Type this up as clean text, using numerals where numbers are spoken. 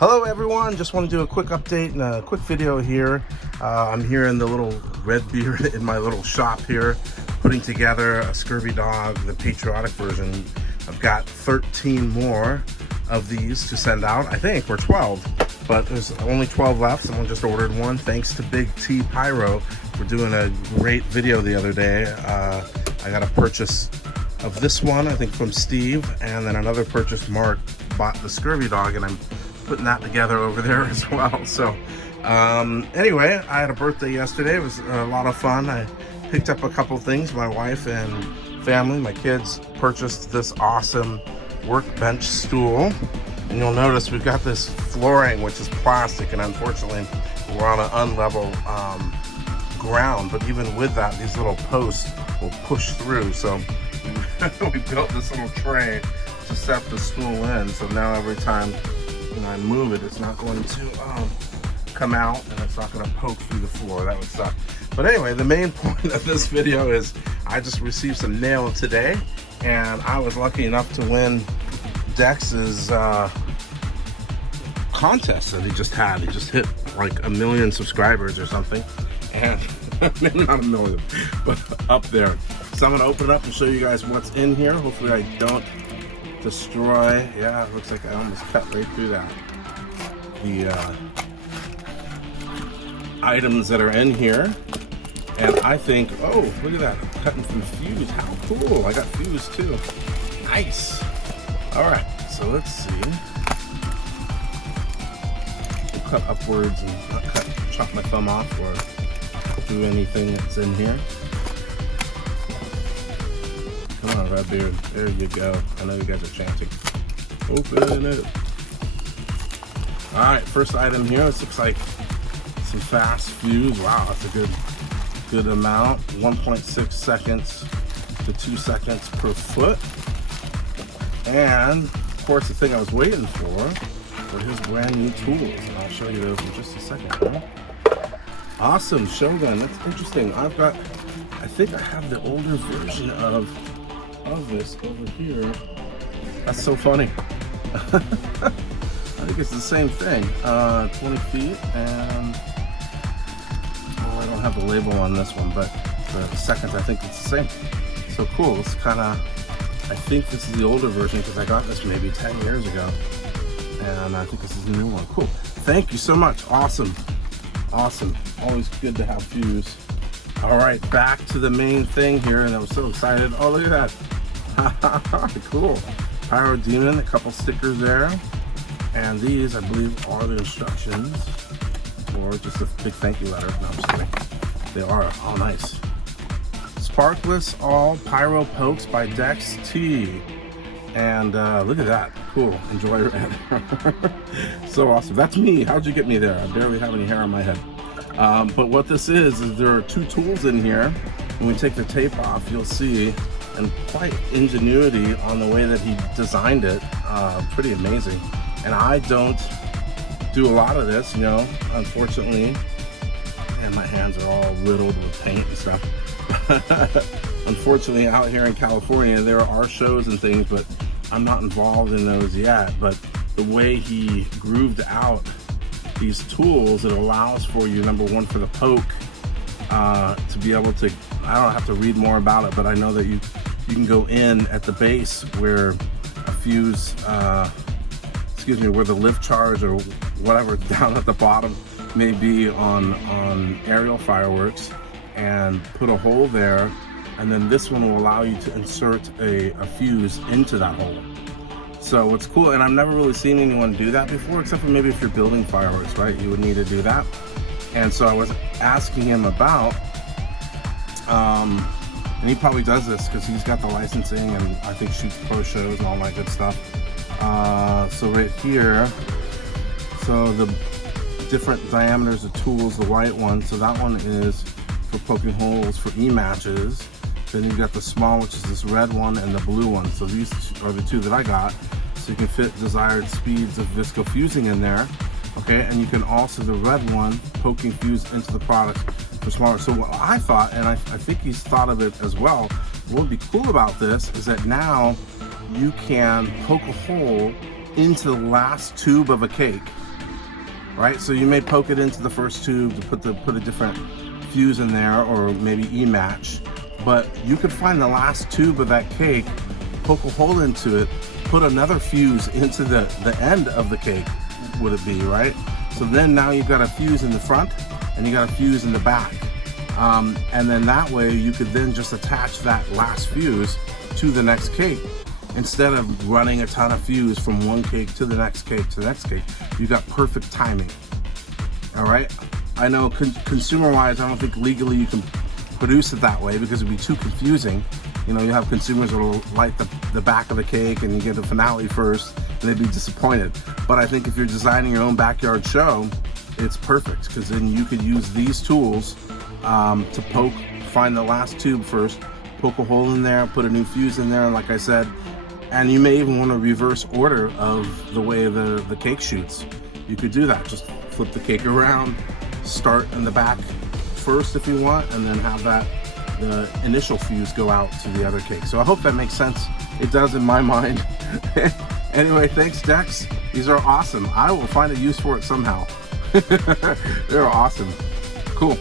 Hello everyone, just want to do a quick update and a quick video here. I'm here in the little red beard in my little shop here, putting together a scurvy dog, the patriotic version. I've got 13 more of these to send out, I think, or 12, but there's only 12 left. Someone just ordered one. Thanks to Dex Tee Pyro for doing a great video the other day. I got a purchase of this one, I think from Steve, and then another purchase, Mark bought the scurvy dog, and I'm putting that together over there as well. So anyway, I had a birthday yesterday. It was a lot of fun. I picked up a couple things. My wife and family, my kids, purchased this awesome workbench stool, and you'll notice we've got this flooring which is plastic, and unfortunately we're on an unlevel ground, but even with that, these little posts will push through. So we built this little tray to set the stool in, so now every time when I move it, it's not going to come out, and it's not going to poke through the floor. That would suck. But anyway, the main point of this video is I just received some mail today, and I was lucky enough to win Dex's contest that he just had. He just hit like 1 million subscribers or something, and maybe not 1 million, but up there. So I'm going to open it up and show you guys what's in here. Hopefully I don't destroy. Yeah, it looks like I almost cut right through that. The items that are in here, and I think, oh, look at that, I'm cutting from fuse. How cool! I got fuse too. Nice. All right, so let's see. We'll cut upwards and not chop my thumb off or do anything that's in here. Come on, Redbeard. There you go. I know you guys are chanting. Open it. All right, first item here. This looks like some fast fuse. Wow, that's a good amount. 1.6 seconds to 2 seconds per foot. And of course, the thing I was waiting for were his brand new tools, and I'll show you those in just a second. Huh? Awesome Shogun. That's interesting. I think I have the older version of this over here. That's so funny. I think it's the same thing. 20 feet, and I don't have the label on this one, but the second, I think it's the same. So cool. It's kind of, I think this is the older version because I got this maybe 10 years ago, and I think this is the new one. Cool. Thank you so much. Awesome. Awesome. Always good to have fuse. All right, back to the main thing here, and I was so excited. Oh, look at that. Cool. Pyro Demon, a couple stickers there. And these, I believe, are the instructions, or just a big thank you letter. No, I'm just kidding. They are all nice. Sparkless all Pyro Pokes by Dex Tee. And look at that. Cool. Enjoy red. So awesome. That's me. How'd you get me there? I barely have any hair on my head. But what this is there are two tools in here. When we take the tape off, you'll see, and quite ingenuity on the way that he designed it. Pretty amazing. And I don't do a lot of this, you know, unfortunately. And my hands are all riddled with paint and stuff. Unfortunately, out here in California, there are shows and things, but I'm not involved in those yet. But the way he grooved out these tools, it allows for you, number one, for the poke, to be able to, I don't have to read more about it, but I know that you can go in at the base where a fuse, where the lift charge or whatever down at the bottom may be on aerial fireworks, and put a hole there, and then this one will allow you to insert a fuse into that hole. So what's cool, and I've never really seen anyone do that before, except for maybe if you're building fireworks, right? You would need to do that. And so I was asking him about, and he probably does this because he's got the licensing and I think shoots pro shows and all that good stuff. So right here, so the different diameters of tools, the white one, so that one is for poking holes for E-matches. Then you've got the small, which is this red one, and the blue one. So these are the two that I got. So you can fit desired speeds of Visco fusing in there. Okay, and you can also, the red one, poking fuse into the product for smaller. So what I thought, and I think he's thought of it as well, what would be cool about this is that now you can poke a hole into the last tube of a cake. right? So you may poke it into the first tube to put a different fuse in there, or maybe E-match, but you could find the last tube of that cake, poke a hole into it, put another fuse into the end of the cake, would it be, right? So then now you've got a fuse in the front and you got a fuse in the back. And then that way you could then just attach that last fuse to the next cake. Instead of running a ton of fuse from one cake to the next cake to the next cake, you got perfect timing. All right. I know consumer-wise, I don't think legally you can produce it that way because it'd be too confusing. You know, you have consumers who will light the back of the cake and you get the finale first, and they'd be disappointed. But I think if you're designing your own backyard show, it's perfect, because then you could use these tools to poke, find the last tube first, poke a hole in there, put a new fuse in there, like I said, and you may even want to reverse order of the way the cake shoots. You could do that. Just flip the cake around, start in the back first if you want, and then have the initial fuse go out to the other cake. So I hope that makes sense. It does in my mind. Anyway, thanks Dex. These are awesome. I will find a use for it somehow. They're awesome. Cool.